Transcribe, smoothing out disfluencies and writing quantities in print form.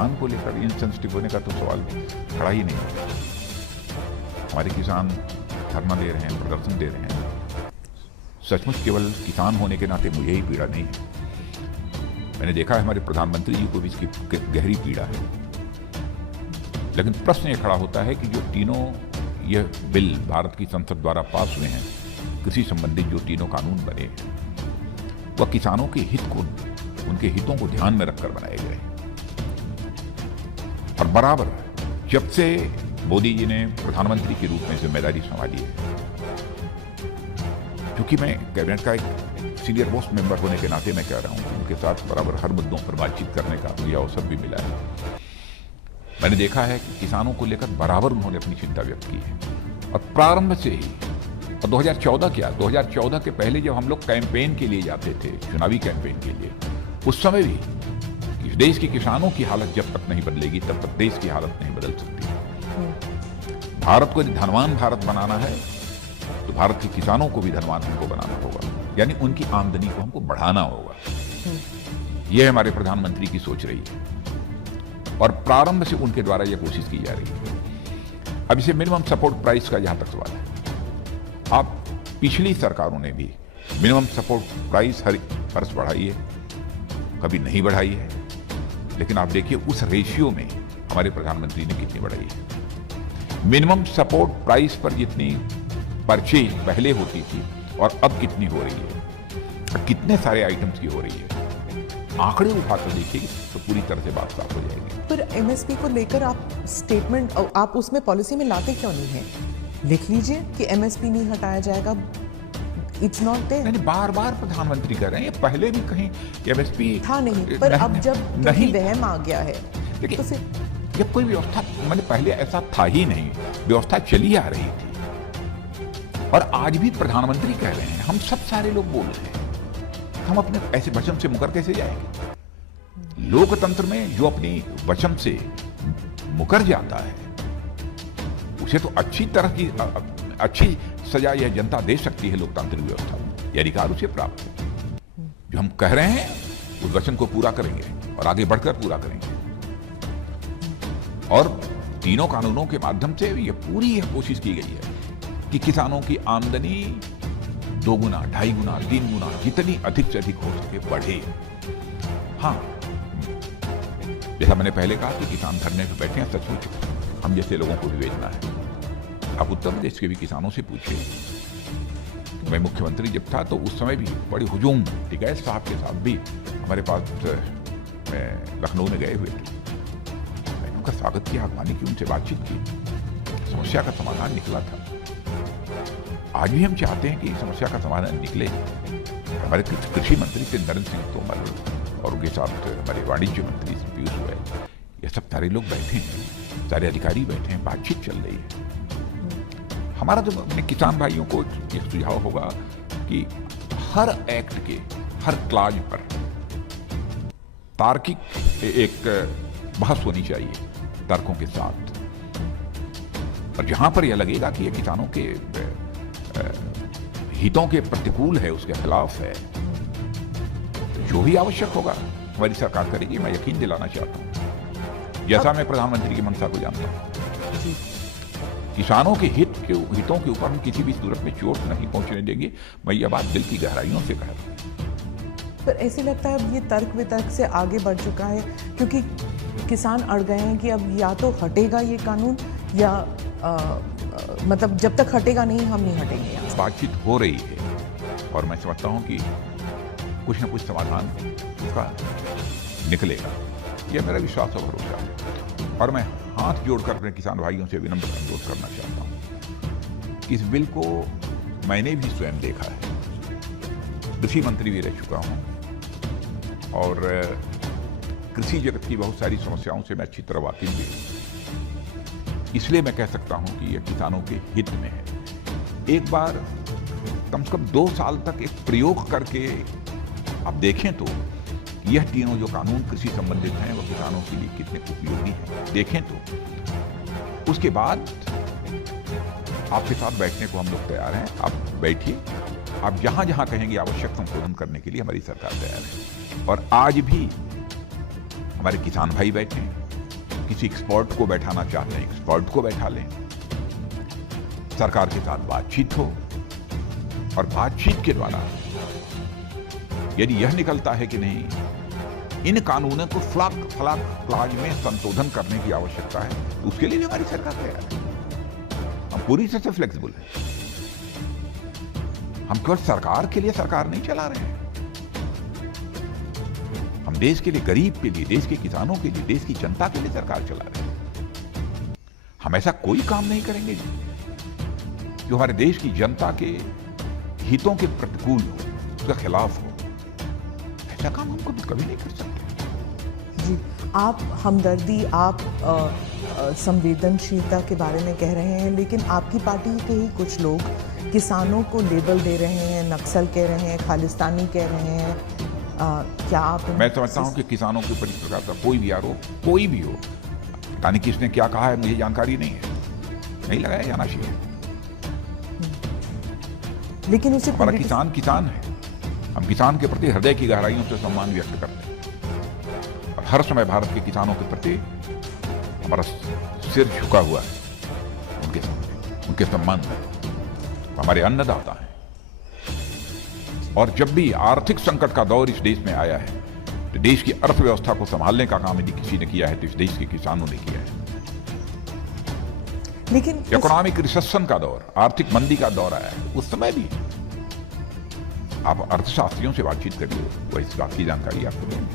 किसान को लेकर इनसेंसिटिव होने का तो सवाल खड़ा ही नहीं होता। हमारे किसान धरना दे रहे हैं, प्रदर्शन दे रहे हैं। सचमुच केवल किसान होने के नाते मुझे ही पीड़ा नहीं है, मैंने देखा है हमारे प्रधानमंत्री जी को भी इसकी गहरी पीड़ा है। लेकिन प्रश्न ये खड़ा होता है कि जो तीनों यह बिल भारत की संसद द्वारा पास हुए हैं, कृषि संबंधित जो तीनों कानून बने हैं, वह किसानों के हित को, उनके हितों को ध्यान में रखकर बनाए गए। और बराबर जब से मोदी जी ने प्रधानमंत्री के रूप में जिम्मेदारी संभाली है, क्योंकि मैं कैबिनेट का एक सीनियर मोस्ट मेंबर होने के नाते मैं कह रहा हूं कि उनके साथ बराबर हर मुद्दों पर बातचीत करने का मुझे अवसर भी मिला है। मैंने देखा है कि किसानों को लेकर बराबर उन्होंने अपनी चिंता व्यक्त की है। और प्रारंभ से ही, और 2014 के पहले जब हम लोग कैंपेन के लिए जाते थे, चुनावी कैंपेन के लिए, उस समय भी इस देश के किसानों की हालत जब तक नहीं बदलेगी तब तक देश की हालत नहीं बदल सकती। भारत को यदि धनवान भारत बनाना है तो भारत के किसानों को भी धनवान हमको बनाना होगा, यानी उनकी आमदनी को हमको बढ़ाना होगा। यह हमारे प्रधानमंत्री की सोच रही है और प्रारंभ से उनके द्वारा यह कोशिश की जा रही है। अब इसे मिनिमम सपोर्ट प्राइस का जहां तक सवाल है, आप पिछली सरकारों ने भी मिनिमम सपोर्ट प्राइस हर वर्ष बढ़ाई है, कभी नहीं बढ़ाई है। लेकिन आप देखिए उस रेशियो में हमारे प्रधानमंत्री ने कितनी बढ़ाई है। मिनिमम सपोर्ट प्राइस पर जितनी परचेज पहले होती थी और अब कितनी हो रही है, कितने सारे आइटम्स की हो रही है, आंकड़े उठाकर देखिए तो पूरी तरह से बात साफ हो जाएगी। पर एमएसपी को लेकर आप स्टेटमेंट, आप उसमें पॉलिसी में लाते क्यों नहीं है? लिख लीजिए कि एमएसपी नहीं हटाया जाएगा, इट्स नॉट देयर। मैंने बार बार प्रधानमंत्री कह रहे हैं, पहले भी कहीं एमएसपी था नहीं, पर अब जब नहीं वहम आ गया है तो जब कोई व्यवस्था, मैंने पहले ऐसा था ही नहीं, व्यवस्था चली आ रही थी। और आज भी प्रधानमंत्री कह रहे हैं, हम सब सारे लोग बोल रहे हैं, हम अपने ऐसे वचन से मुकर कैसे जाएंगे? लोकतंत्र में जो अपनी वचन से मुकर जाता है उसे तो अच्छी तरह की अच्छी सजा यह जनता दे सकती है। लोकतांत्रिक व्यवस्था में यह अधिकार उसे प्राप्त है। जो हम कह रहे हैं उस वचन को पूरा करेंगे और आगे बढ़कर पूरा करेंगे। और तीनों कानूनों के माध्यम से यह पूरी कोशिश की गई है कि किसानों की आमदनी 2 गुना, 2.5 गुना, 3 गुना, जितनी अधिक से अधिक हो सके बढ़े। हाँ, जैसा मैंने पहले कहा कि किसान धरने पर बैठे हैं, सचमुच हम जैसे लोगों को भी भेजना है। आप उत्तर प्रदेश के भी किसानों से पूछिए। मैं मुख्यमंत्री जब था तो उस समय भी बड़ी हुजूम टिकैत साहब के साथ भी हमारे पास लखनऊ में गए हुए थे। मैंने उनका स्वागत किया, आगवानी की, उनसे बातचीत की, समस्या का समाधान निकला था। आज भी हम चाहते हैं कि समस्या का समाधान निकले। हमारे कृषि मंत्री थे नरेंद्र सिंह तोमर और उनके साथ हमारे वाणिज्य मंत्री पीयूष गोयल, ये सब सारे लोग बैठे हैं, सारे अधिकारी बैठे हैं, बातचीत चल रही है। हमारा तो अपने किसान भाइयों को एक सुझाव होगा कि हर एक्ट के हर क्लाज पर तार्किक एक बहस होनी चाहिए तर्कों के साथ। और जहां पर यह लगेगा कि यह किसानों के हितों के प्रतिकूल है, उसके खिलाफ है, तो जो भी आवश्यक होगा हमारी सरकार करेगी। मैं यकीन दिलाना चाहता हूं, जैसा मैं प्रधानमंत्री की मंशा को जानता हूं, किसानों के हितों के ऊपर हम किसी भी सूरत में चोट नहीं पहुंचने देंगे। मैं यह बात दिल की गहराइयों से कह रहा हूं। पर ऐसे लगता है अब ये तर्क वितर्क से आगे बढ़ चुका है, क्योंकि किसान अड़ गए हैं कि अब या तो हटेगा ये कानून या मतलब जब तक हटेगा नहीं हम नहीं हटेंगे यहाँ से। बातचीत हो रही है और मैं समझता हूं कि कुछ न कुछ समाधान उसका निकलेगा, यह मेरा विश्वास और भरोसा है। और मैं हाथ जोड़कर अपने किसान भाइयों से विनम्र अनुरोध करना चाहता हूं कि इस बिल को मैंने भी स्वयं देखा है, कृषि मंत्री भी रह चुका हूं और कृषि जगत की बहुत सारी समस्याओं से मैं अच्छी तरह वाकिफ भी हूं। इसलिए मैं कह सकता हूं कि यह किसानों के हित में है। एक बार कम से कम 2 साल तक एक प्रयोग करके आप देखें तो यह तीनों जो कानून कृषि संबंधित हैं वो किसानों के लिए कितने उपयोगी हैं, देखें तो उसके बाद आपके साथ बैठने को हम लोग तैयार हैं। आप बैठिए, आप जहां जहां कहेंगे आवश्यक संशोधन करने के लिए हमारी सरकार तैयार है। और आज भी हमारे किसान भाई बैठे हैं, किसी एक्सपर्ट को बैठाना चाहते हैं, एक्सपर्ट को बैठा लें, सरकार के साथ बातचीत हो, और बातचीत के द्वारा यदि यह निकलता है कि नहीं, इन कानूनों को फ्लाज में संशोधन करने की आवश्यकता है, तो उसके लिए भी हमारी सरकार तैयार है। हम पूरी तरह से फ्लेक्सिबल हैं। हम केवल सरकार के लिए सरकार नहीं चला रहे हैं, हम देश के लिए, गरीब के लिए, देश के किसानों के लिए, देश की जनता के लिए सरकार चला रहे हैं। हम ऐसा कोई काम नहीं करेंगे जो हमारे देश की जनता के हितों के प्रतिकूल हो, उसके खिलाफ हो। ऐसा काम हम कभी नहीं कर सकते। जी, आप हमदर्दी, आप संवेदनशीलता के बारे में कह रहे हैं, लेकिन आपकी पार्टी के ही कुछ लोग किसानों को लेबल दे रहे हैं, नक्सल कह रहे हैं, खालिस्तानी कह रहे हैं। क्या आप? मैं समझता हूं कि किसानों के ऊपर इस प्रकार का कोई भी आरोप, कोई भी हो, यानी किसने क्या कहा है मुझे जानकारी नहीं है, नहीं लगाया जाना चाहिए। लेकिन उसे हमारा किसान किसान है, हम किसान के प्रति हृदय की गहराइयों से सम्मान व्यक्त करते हैं, और हर समय भारत के किसानों के प्रति हमारा सिर झुका हुआ है उनके सामने, उनके सम्मान में। हमारे अन्नदाता हैं, और जब भी आर्थिक संकट का दौर इस देश में आया है, तो देश की अर्थव्यवस्था को संभालने का काम यदि किसी ने किया है तो इस देश के किसानों ने किया है। लेकिन इकोनॉमिक रिसेशन का दौर, आर्थिक मंदी का दौर आया है, उस समय भी आप अर्थशास्त्रियों से बातचीत करिए, वो इस बात की जानकारी आपको देंगे।